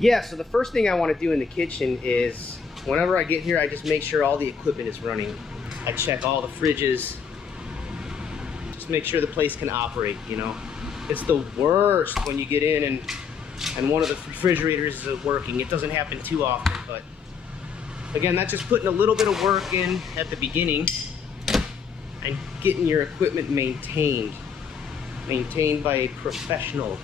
Yeah, so the first thing I want to do in the kitchen is whenever I get here, I just make sure all the equipment is running. I check all the fridges, just make sure the place can operate, you know. It's the worst when you get in and one of the refrigerators isn't working. It doesn't happen too often, but again, that's just putting a little bit of work in at the beginning and getting your equipment maintained by a professional.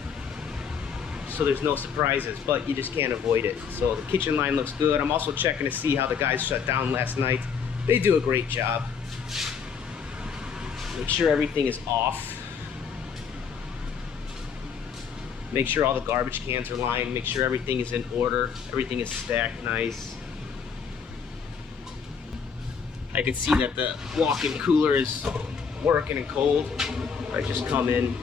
So there's no surprises, but you just can't avoid it. So the kitchen line looks good. I'm also checking to see how the guys shut down last night. They do a great job. Make sure everything is off. Make sure all the garbage cans are lined. Make sure everything is in order. Everything is stacked nice. I can see that the walk-in cooler is working and cold. I just come in.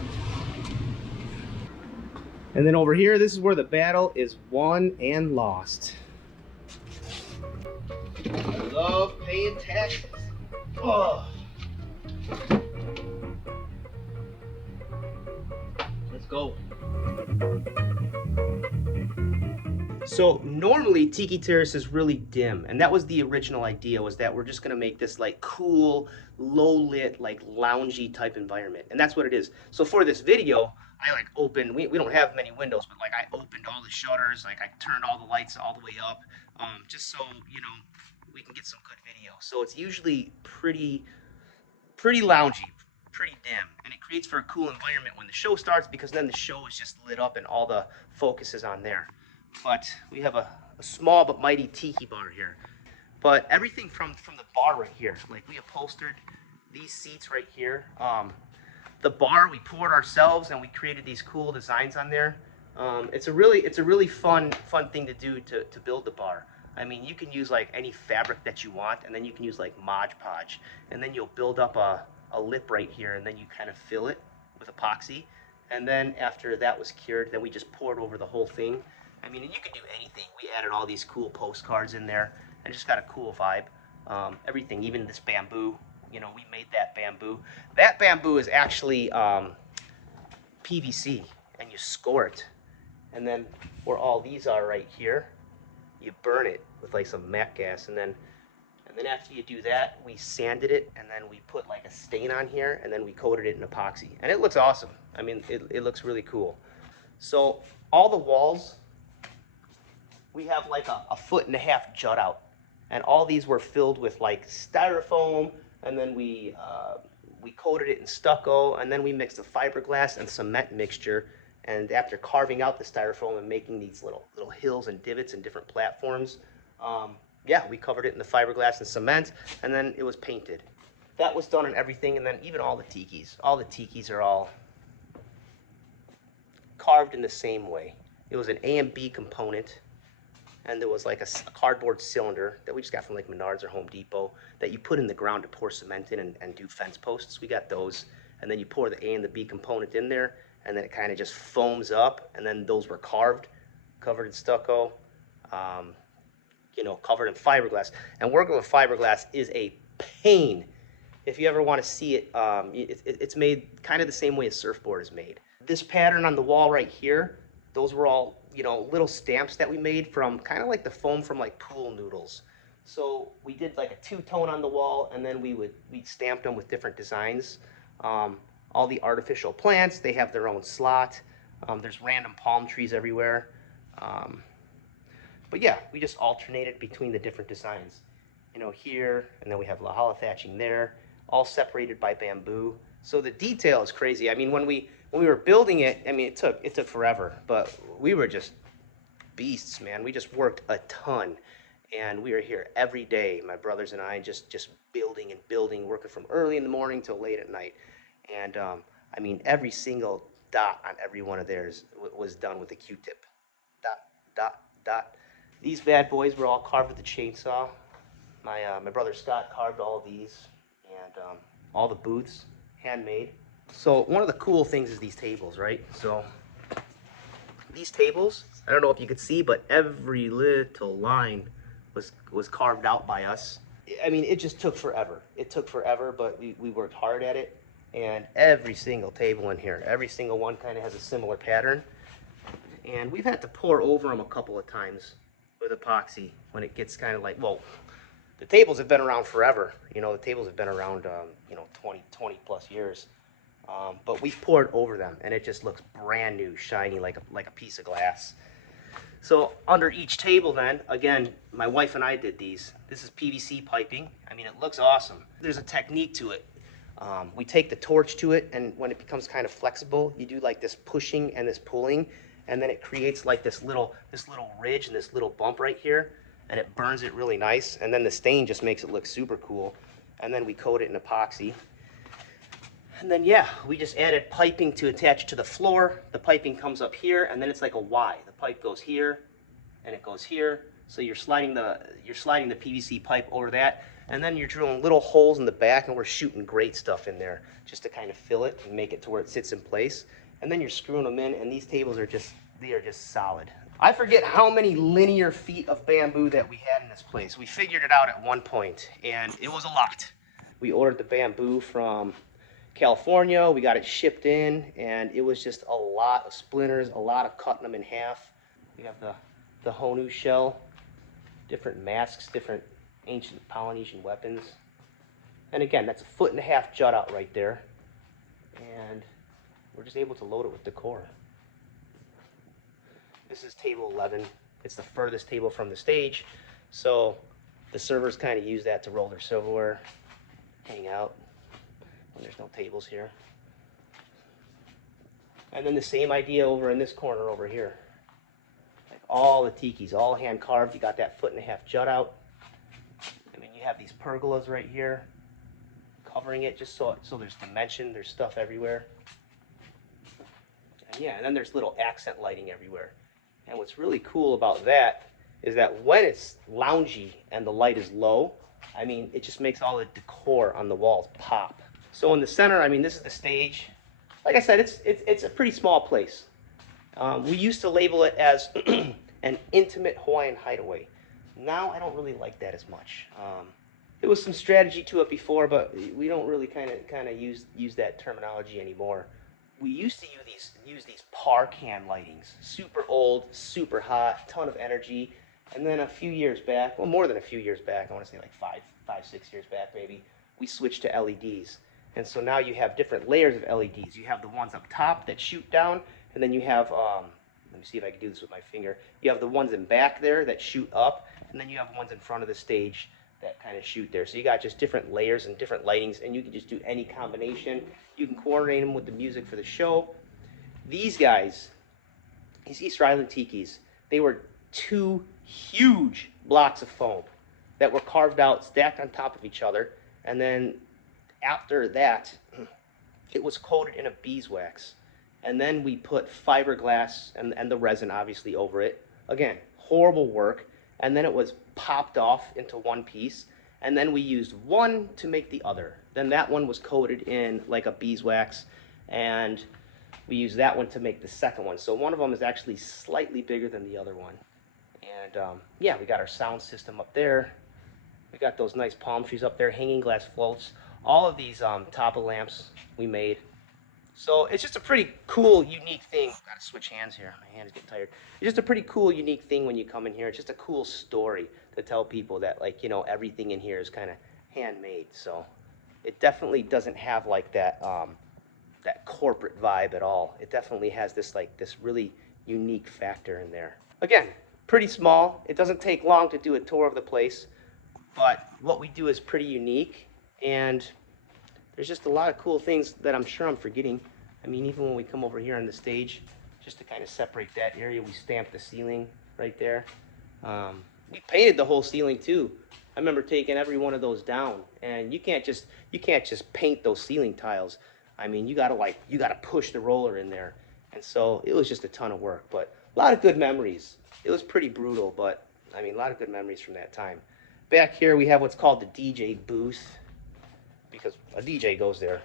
And then over here, this is where the battle is won and lost. I love paying taxes. Oh. Let's go. So normally Tiki Terrace is really dim, and that was the original idea, was that we're just gonna make this like cool, low lit, like loungy type environment. And that's what it is. So for this video, I like opened, we don't have many windows, but like I opened all the shutters, like I turned all the lights all the way up, just so, you know, we can get some good video. So it's usually pretty loungy, pretty dim, and it creates for a cool environment when the show starts, because then the show is just lit up and all the focus is on there. But we have a small but mighty tiki bar here. But everything from the bar right here, like we upholstered these seats right here. The bar we poured ourselves, and we created these cool designs on there. It's a really fun thing to do to build the bar. I mean, you can use like any fabric that you want, and then you can use like Mod Podge, and then you'll build up a lip right here, and then you kind of fill it with epoxy. And then after that was cured, then we just poured over the whole thing. I mean, and you could do anything. We added all these cool postcards in there, and just got a cool vibe. Everything, even this bamboo, you know, we made that bamboo. That bamboo is actually PVC, and you score it. And then where all these are right here, you burn it with like some matte gas, and then after you do that, we sanded it, and then we put like a stain on here, and then we coated it in epoxy, and it looks awesome. I mean, it looks really cool. So all the walls, we have like a 1.5 foot jut out, and all these were filled with like styrofoam, and then we coated it in stucco, and then we mixed the fiberglass and cement mixture. And after carving out the styrofoam and making these little hills and divots and different platforms, yeah, we covered it in the fiberglass and cement, and then it was painted. That was done on everything, and then even all the tikis. All the tikis are all carved in the same way. It was an A and B component, and there was like a cardboard cylinder that we just got from like Menards or Home Depot that you put in the ground to pour cement in and do fence posts. We got those, and then you pour the A and the B component in there, and then it kind of just foams up, and then those were carved, covered in stucco, you know, covered in fiberglass. And working with fiberglass is a pain. If you ever want to see it, it's made kind of the same way a surfboard is made. This pattern on the wall right here, those were all, you know, little stamps that we made from kind of like the foam from like pool noodles. So we did like a two-tone on the wall, and then we stamped them with different designs. All the artificial plants, they have their own slot. There's random palm trees everywhere. But yeah, we just alternated between the different designs. You know, here, and then we have Aloha thatching there, all separated by bamboo. So the detail is crazy. I mean, when we were building it, I mean, it took forever, but we were just beasts, man. We just worked a ton, and we were here every day, my brothers and I, just building and building, working from early in the morning till late at night. And I mean, every single dot on every one of theirs was done with a Q-tip. Dot, dot, dot. These bad boys were all carved with a chainsaw. My brother Scott carved all of these, and all the booths, handmade. So one of the cool things is these tables, right? So these tables, I don't know if you could see, but every little line was carved out by us. I mean, it just took forever. It took forever, but we worked hard at it. And every single table in here, every single one kind of has a similar pattern. And we've had to pour over them a couple of times with epoxy when it gets kind of like, well, the tables have been around forever. You know, the tables have been around, you know, 20 plus years. But we poured over them, and it just looks brand new, shiny, like a piece of glass. So under each table then, again, my wife and I did these. This is PVC piping. I mean, it looks awesome. There's a technique to it. We take the torch to it, and when it becomes kind of flexible, you do like this pushing and this pulling, and then it creates like this little ridge and this little bump right here, and it burns it really nice. And then the stain just makes it look super cool. And then we coat it in epoxy. And then, yeah, we just added piping to attach to the floor. The piping comes up here, and then it's like a Y. The pipe goes here, and it goes here. So you're sliding the PVC pipe over that, and then you're drilling little holes in the back, and we're shooting great stuff in there just to kind of fill it and make it to where it sits in place. And then you're screwing them in, and these tables are just solid. I forget how many linear feet of bamboo that we had in this place. We figured it out at one point, and it was a lot. We ordered the bamboo from California, we got it shipped in, and it was just a lot of splinters, a lot of cutting them in half. We have the Honu shell, different masks, different ancient Polynesian weapons. And again, that's a 1.5 foot jut out right there. And we're just able to load it with decor. This is table 11. It's the furthest table from the stage. So the servers kind of use that to roll their silverware, hang out. There's no tables here. And then the same idea over in this corner over here. Like all the tikis, all hand carved. You got that 1.5 foot jut out. I mean, you have these pergolas right here covering it just so there's dimension, there's stuff everywhere. And yeah, and then there's little accent lighting everywhere. And what's really cool about that is that when it's loungy and the light is low, I mean, it just makes all the decor on the walls pop. So in the center, I mean, this is the stage. Like I said, it's a pretty small place. We used to label it as an intimate Hawaiian hideaway. Now I don't really like that as much. There was some strategy to it before, but we don't really kind of use that terminology anymore. We used to use these par can lightings, super old, super hot, ton of energy. And then a few years back, well, more than a few years back, I want to say like five, 6 years back maybe, we switched to LEDs. And so now you have different layers of LEDs. You have the ones up top that shoot down, and then you have, let me see if I can do this with my finger. You have the ones in back there that shoot up, and then you have ones in front of the stage that kind of shoot there. So you got just different layers and different lightings, and you can just do any combination. You can coordinate them with the music for the show. These guys, these Easter Island tikis, they were 2 huge blocks of foam that were carved out, stacked on top of each other, and then after that, it was coated in a beeswax. And then we put fiberglass and the resin obviously over it. Again, horrible work. And then it was popped off into one piece. And then we used one to make the other. Then that one was coated in like a beeswax. And we used that one to make the second one. So one of them is actually slightly bigger than the other one. And yeah, we got our sound system up there. We got those nice palm trees up there, hanging glass floats. All of these top of lamps we made. So it's just a pretty cool, unique thing. Gotta switch hands here. My hand is getting tired. It's just a pretty cool, unique thing when you come in here. It's just a cool story to tell people that, like, you know, everything in here is kind of handmade. So it definitely doesn't have like that that corporate vibe at all. It definitely has this really unique factor in there. Again, pretty small. It doesn't take long to do a tour of the place, but what we do is pretty unique. And there's just a lot of cool things that I'm sure I'm forgetting. I mean, even when we come over here on the stage, just to kind of separate that area, we stamped the ceiling right there. We painted the whole ceiling too. I remember taking every one of those down, and you can't just paint those ceiling tiles. I mean, you gotta push the roller in there. And so it was just a ton of work, but a lot of good memories. It was pretty brutal, but I mean, a lot of good memories from that time. Back here we have what's called the DJ booth, because a DJ goes there.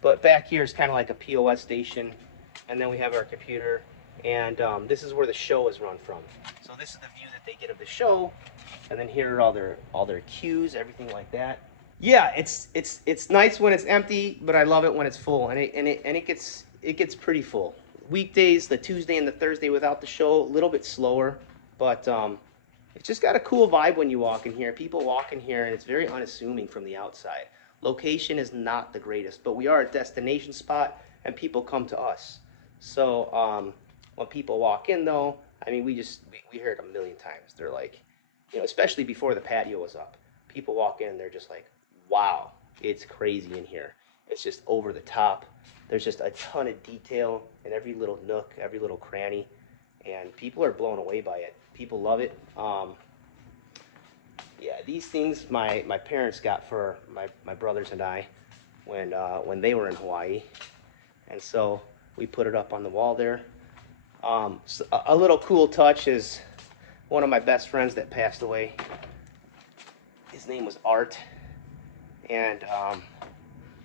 But back here is kind of like a POS station, and then we have our computer, and this is where the show is run from. So this is the view that they get of the show, and then here are all their cues, everything like that. Yeah, it's nice when it's empty, but I love it when it's full, and it gets pretty full. weekdays, the Tuesday and the Thursday without the show, a little bit slower, but it's just got a cool vibe when you walk in here. People walk in here and it's very unassuming from the outside. Location is not the greatest, but we are a destination spot and people come to us. So when people walk in though, I mean, we hear it a million times. They're like, you know, especially before the patio was up, people walk in and they're just like, wow, it's crazy in here. It's just over the top. There's just a ton of detail in every little nook, every little cranny, and people are blown away by it. People love it. Yeah, these things my parents got for my brothers and I when they were in Hawaii, and so we put it up on the wall there. So a little cool touch is one of my best friends that passed away. His name was Art, and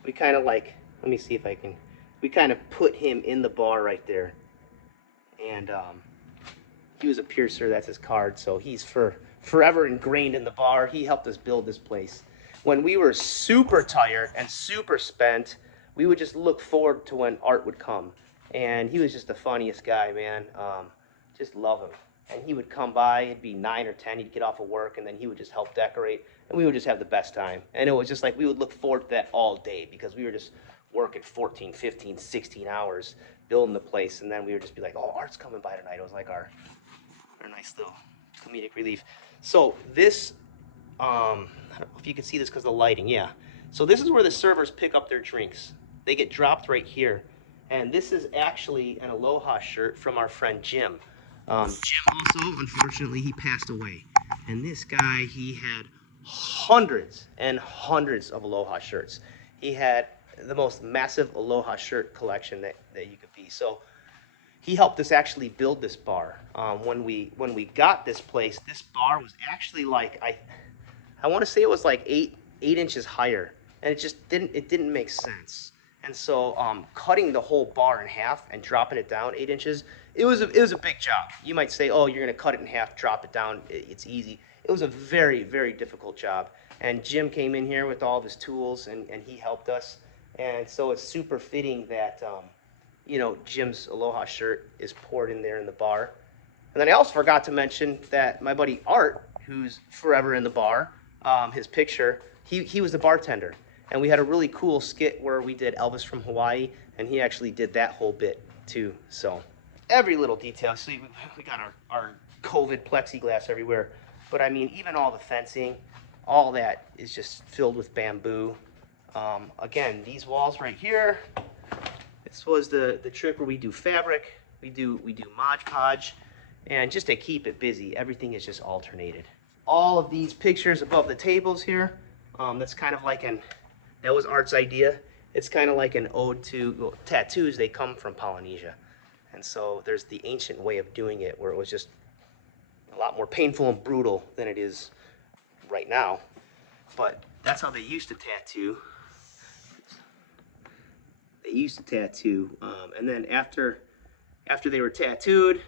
we kind of like, let me see if I can, we kind of put him in the bar right there, and he was a piercer, that's his card, so he's forever ingrained in the bar. He helped us build this place. When we were super tired and super spent, we would just look forward to when Art would come, and he was just the funniest guy, man. Just love him. And he would come by, it'd be 9 or 10, he'd get off of work, and then he would just help decorate, and we would just have the best time. And it was just like we would look forward to that all day because we were just working 14, 15, 16 hours building the place, and then we would just be like, oh, Art's coming by tonight. It was like our nice little comedic relief. So this, I don't know if you can see this because of the lighting, yeah. So this is where the servers pick up their drinks. They get dropped right here. And this is actually an Aloha shirt from our friend Jim. Jim also, unfortunately, he passed away. And this guy, he had hundreds and hundreds of Aloha shirts. He had the most massive Aloha shirt collection that you could be. So he helped us actually build this bar. When we got this place, this bar was actually like, I want to say it was like eight inches higher, and it just didn't make sense. And so cutting the whole bar in half and dropping it down 8 inches, it was a big job. You might say, oh, you're gonna cut it in half, drop it down, it's easy. It was a very, very difficult job. And Jim came in here with all of his tools, and he helped us. And so it's super fitting that you know, Jim's Aloha shirt is poured in there in the bar. And then I also forgot to mention that my buddy Art, who's forever in the bar, his picture, he was the bartender. And we had a really cool skit where we did Elvis from Hawaii, and he actually did that whole bit too. So every little detail. See, we got our COVID plexiglass everywhere. But I mean, even all the fencing, all that is just filled with bamboo. Again, these walls right here, this was the trick where we do fabric, we do Mod Podge, and just to keep it busy, everything is just alternated. All of these pictures above the tables here, that's kind of like that was Art's idea. It's kind of like an ode to, well, tattoos, they come from Polynesia. And so there's the ancient way of doing it where it was just a lot more painful and brutal than it is right now. But that's how they used to tattoo. They used to tattoo, and then after they were tattooed,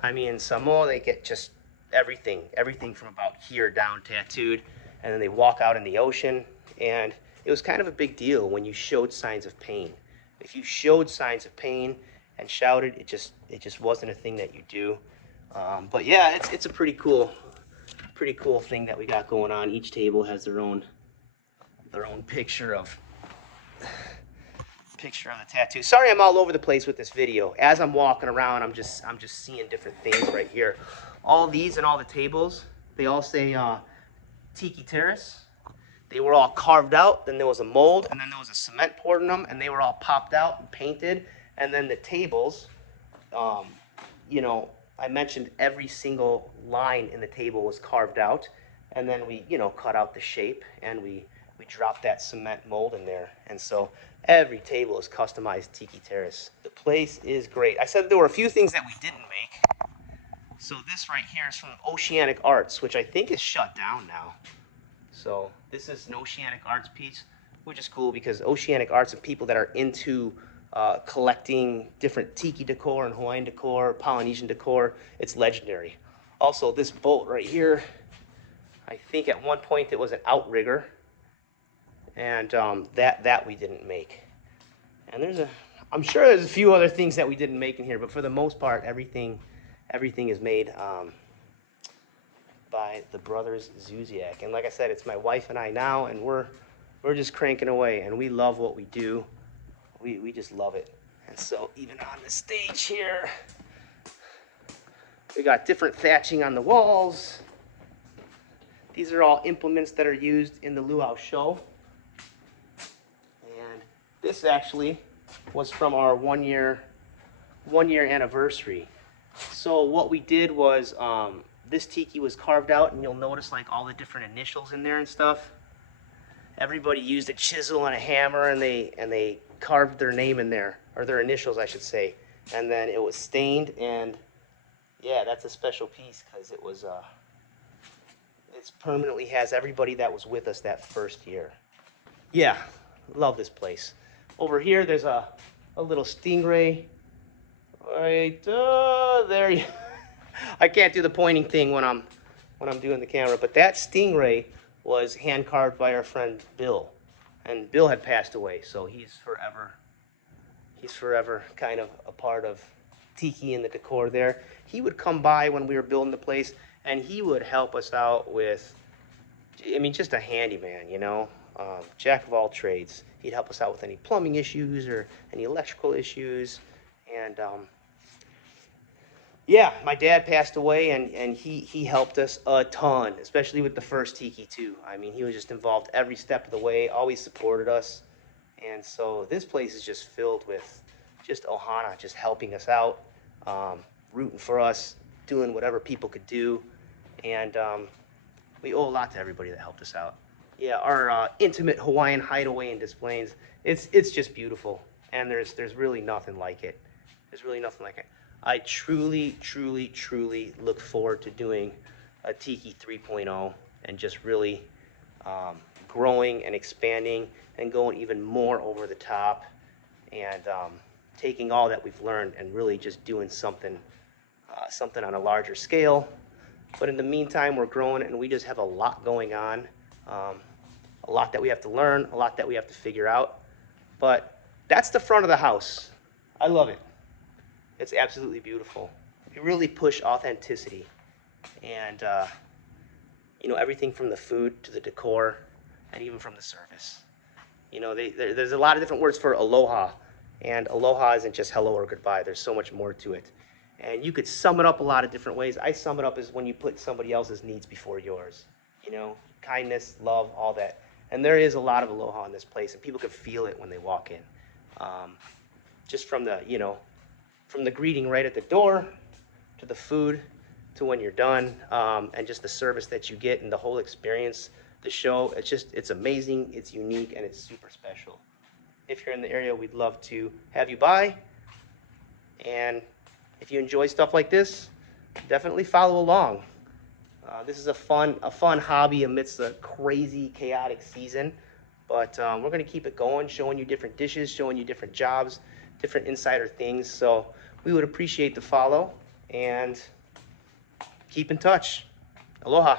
I mean, Samoa, they get just everything from about here down tattooed, and then they walk out in the ocean, and it was kind of a big deal when you showed signs of pain. If you showed signs of pain and shouted, it just wasn't a thing that you do. But yeah, it's a pretty cool thing that we got going on. Each table has their own picture of the tattoo. Sorry, I'm all over the place with this video. As I'm walking around, I'm just seeing different things right here. All these and all the tables, they all say Tiki Terrace. They were all carved out, then there was a mold, and then there was a cement poured in them, and they were all popped out and painted. And then the tables, you know, I mentioned every single line in the table was carved out, and then we, you know, cut out the shape, and we dropped that cement mold in there. And so every table is customized Tiki Terrace. The place is great. I said there were a few things that we didn't make. So this right here is from Oceanic Arts, which I think is shut down now. So this is an Oceanic Arts piece, which is cool because Oceanic Arts and people that are into collecting different tiki decor and Hawaiian decor, Polynesian decor, it's legendary. Also, this boat right here, I think at one point it was an outrigger, and that we didn't make. And there's I'm sure there's a few other things that we didn't make in here, but for the most part, everything is made by the brothers Zuziak. And like I said, it's my wife and I now, and we're just cranking away, and we love what we do. We just love it. And so even on the stage here, we got different thatching on the walls. These are all implements that are used in the luau show. And this actually was from our one year anniversary. So what we did was this tiki was carved out, and you'll notice like all the different initials in there and stuff. Everybody used a chisel and a hammer, and they carved their name in there, or their initials, I should say. And then it was stained, and yeah, that's a special piece because it was it's permanently has everybody that was with us that first year. Yeah, love this place. Over here, there's a little stingray right there. I can't do the pointing thing when I'm doing the camera, but that stingray was hand carved by our friend Bill, and Bill had passed away, so he's forever kind of a part of tiki and the decor there. He would come by when we were building the place, and he would help us out with, I mean, just a handyman, you know, jack of all trades. He'd help us out with any plumbing issues or any electrical issues, and yeah, my dad passed away, and he helped us a ton, especially with the first tiki too. I mean, he was just involved every step of the way, always supported us. And so this place is just filled with just Ohana, just helping us out, rooting for us, doing whatever people could do. And we owe a lot to everybody that helped us out. Yeah, our intimate Hawaiian hideaway and displays, it's just beautiful. And there's really nothing like it. There's really nothing like it. I truly, truly, truly look forward to doing a Tiki 3.0 and just really growing and expanding and going even more over the top, and taking all that we've learned and really just doing something on a larger scale. But in the meantime, we're growing, and we just have a lot going on, a lot that we have to learn, a lot that we have to figure out. But that's the front of the house. I love it. It's absolutely beautiful. We really push authenticity, and you know, everything from the food to the decor, and even from the service. You know, there's a lot of different words for aloha, and aloha isn't just hello or goodbye. There's so much more to it, and you could sum it up a lot of different ways. I sum it up as when you put somebody else's needs before yours. You know, kindness, love, all that. And there is a lot of aloha in this place, and people can feel it when they walk in. Just from the, you know, from the greeting right at the door, to the food, to when you're done, and just the service that you get and the whole experience, the show, it's amazing, it's unique, and it's super special. If you're in the area, we'd love to have you by. And if you enjoy stuff like this, definitely follow along. This is a fun hobby amidst a crazy, chaotic season. But we're going to keep it going, showing you different dishes, showing you different jobs, different insider things. So we would appreciate the follow, and keep in touch. Aloha.